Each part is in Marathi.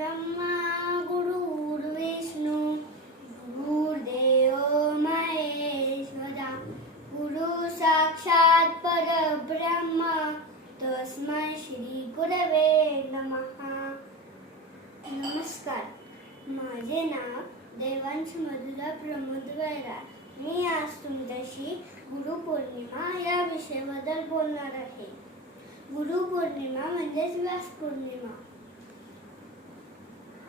ब्रह्मा गुरुर्विष्णू गुरुर्देव महेश्वरा गुरु साक्षात परब्रह्म तस्मै श्री गुरवे नमः. नमस्कार, माझे नाव देवांश मधुरा प्रमोद वैरा. मी आज तुमच्याशी गुरुपौर्णिमा या विषयाबद्दल बोलणार आहे. गुरुपौर्णिमा म्हणजेच व्यास पौर्णिमा.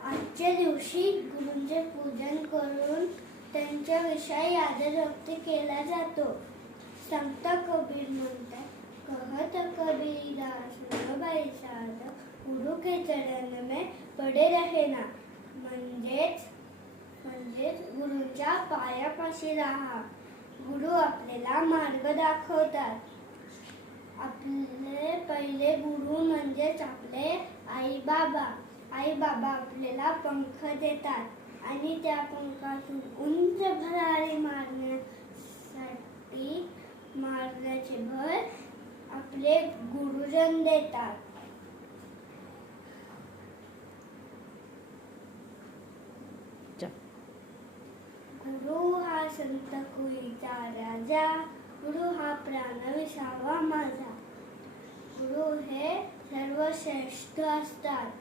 आजच्या दिवशी गुरूंचे पूजन करून त्यांच्याविषयी आदर व्यक्त केला जातो. संत कबीर म्हणतात, कहत कबीरा सुन भाई साध गुरु के चरण में पडे रहेना. म्हणजेच गुरूंच्या पायापाशी राहा. गुरु आपल्याला मार्ग दाखवतात. आपले पहिले गुरु म्हणजेच आपले आई बाबा. आई बाबा आपल्याला पंख देतात आणि त्या पंखातून उंच भरारी मारण्याचे बळ आपले गुरुजन देतात. गुरु हा संत कुळीचा राजा. गुरु हा प्राण विसावा माझा. गुरु हे सर्वश्रेष्ठ असतात.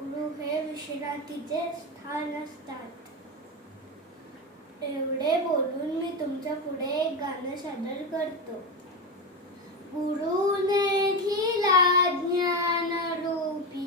गुरु हे विश्रांतीचे स्थान असतात. एवढे बोलून मी तुमच्या पुढे एक गाणं सादर करतो. गुरुने दिला ज्ञान रूपी